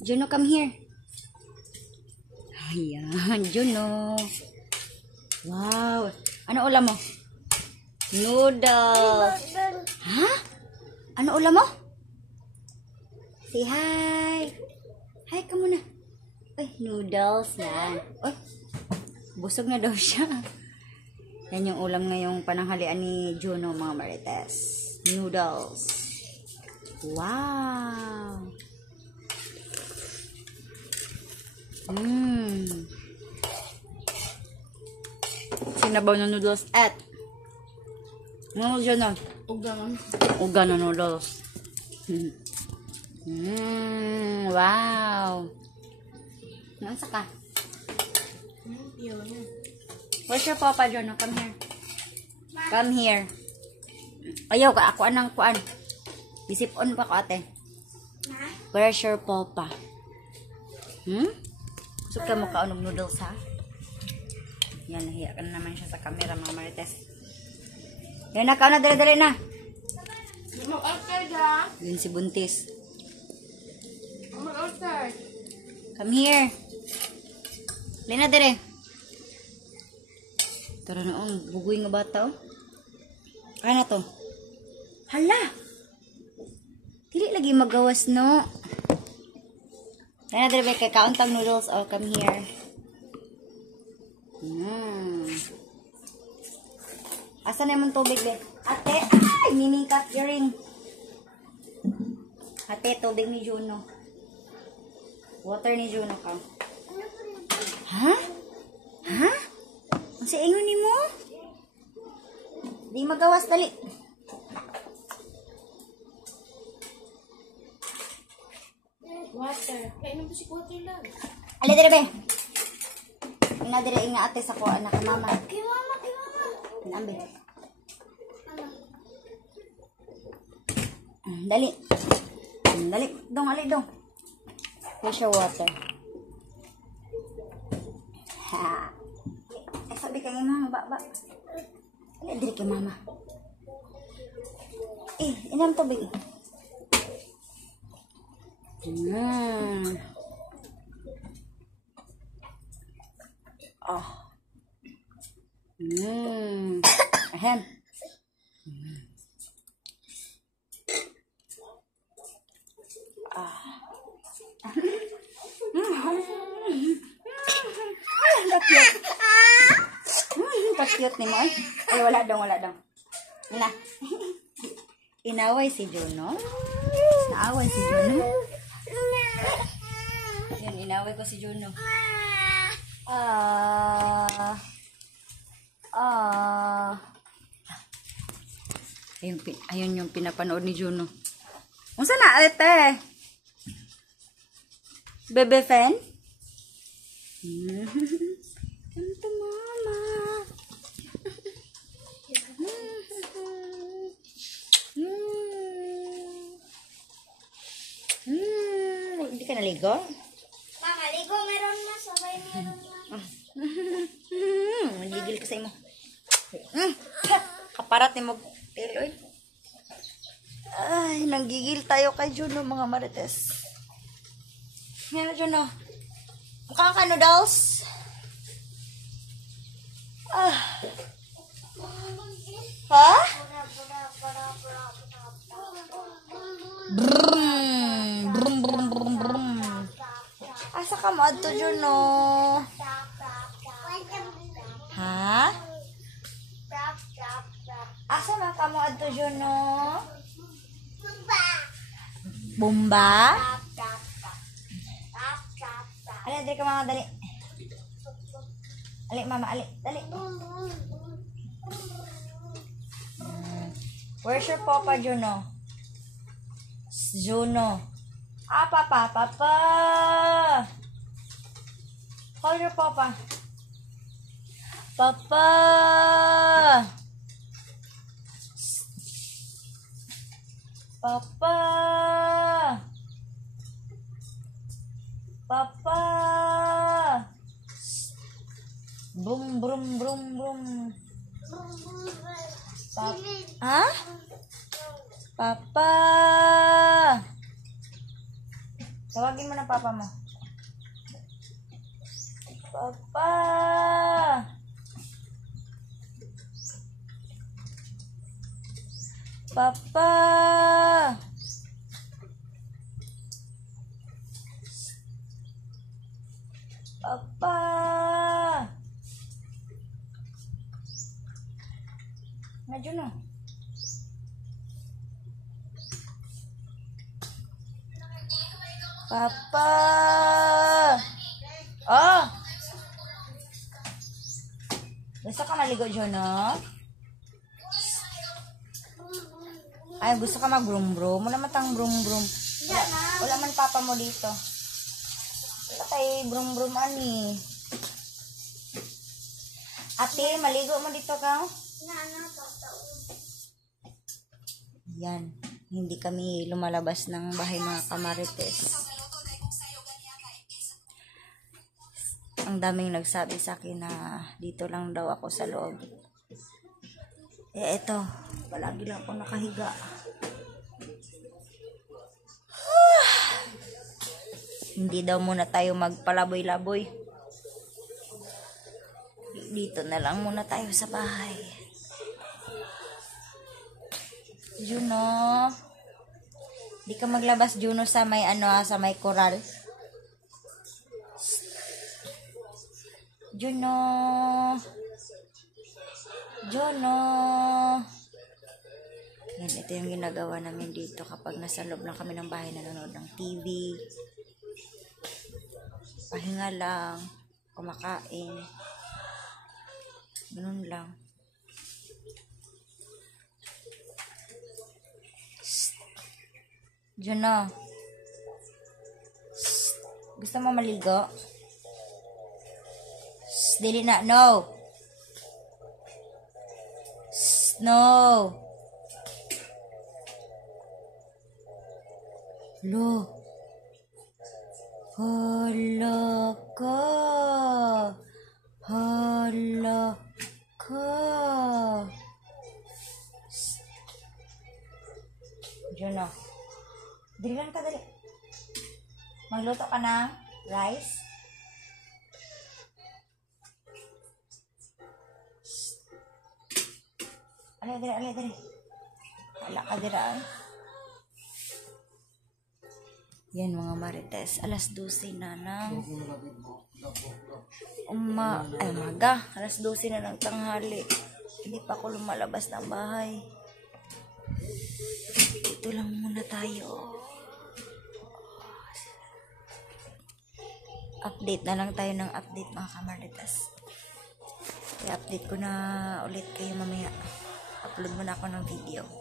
Juno, come here. Ayan, Juno. Wow. Ano ulam mo? Noodles. Ha? Ano ulam mo? Say hi. Hi ka muna. Ay, noodles yan. Ay, busog na daw siya. Yan yung ulam ngayong pananghalian ni Juno, mga Marites. Noodles. Wow. Sinabaw na noodles at ano Juno? Uga na noodles. Wow. Nasa ka? Where's your papa, Juno? Come here. Come here. Ayaw ka, ako anang kuan. Isip on pa ko, ate. Where's your papa? Suka mo ka unog noodles, ha? Yan, nahiya ka na naman siya sa camera, mga Marites. Yan na, kao na, dali-dali na. Yun si Buntis. Come here. Lina, dali. Tara na, bugoy nga bata, oh. Kaya na to. Hala! Dili lagi magawas, no? Kaya na, dali, kay kauntang noodles. Oh, come here. Asa na yung tubig, be? Ate, ay, niningkat yung. Ate, tubig ni Juno. Water ni Juno ka. Ha? Ha? Ang siingon ni mo? Di magawas, dali. Water. Kaya naman si water lang. Ali, dali, be. Ina, dali, inga ate sa kuha, anak, mama. Kay mama, kay mama. Nambe. Dali. Dali. Dong, ali, dong. Here's your water. Ha. Eh, sabi kay mama, ba. Ali, dali kay mama. Inam tubig. Oh. Ayan. Cute ni mo eh. Ay, wala daw. Na. Inaway si Juno. Naaway si Juno. Yan, inaway ko si Juno. Ayun yung pinapanood ni Juno. Unsa na, ate? Bebe fan? Come to mama. Hindi ka naligo? Mama, ligo meron na. Sabay meron na. Magigil ka sa imo. Kaparat ni mo. Tiloy. Ay, nanggigil tayo kay Juno, mga Marites. Ngayon, Juno. Mukha ka noodles? Ha? Asa ka mo adto, Juno? Ha? Asa man ka mo adto, Juno? Bumba? Ali, dali ka mama, dali. Ali, mama, ali, dali. Where's your papa, Juno? Juno. Papa. How's your papa? Papa. Brum, brum, brum, brum. Ha? Papa. Tawagin mo na papa mo. Papa! Papa! Papa! Medyo na. Papa! Oh! Gusto ka maligo dyan, no? Ay, gusto ka mag-brum-brum? Wala matang brum-brum. Wala man papa mo dito. Wala tayo brum-brum, ani. Ate, maligo mo dito ka? Yan. Hindi kami lumalabas ng bahay mga kamarites. Ang daming nagsabi sa akin na dito lang daw ako sa loob. Eh, eto. Palagi lang ako nakahiga. Hindi daw muna tayo magpalaboy-laboy. Dito na lang muna tayo sa bahay. Juno. Di ka maglabas, Juno, sa may sa may koral. Juno. Juno. Yan, ito yung ginagawa namin dito kapag nasa loob lang kami ng bahay, nanonood ng TV. Pahinga lang. Kumakain. Ganun lang. Juno. Gusto mo maligo? Dili na. No. No. Lo. Hala ka. Hala ka. Juno. Dili lang ka, dali. Magluto ka ng rice. Alay, dali. Wala ka dira. Yan mga marites. Alas 12 na ng umaga. Alas 12 na ng tanghali. Hindi pa ako lumalabas ng bahay. Ito lang muna tayo. Update na lang tayo ng update mga kamarites. I-update ko na ulit kayo mamaya. Upload muna ako ng video.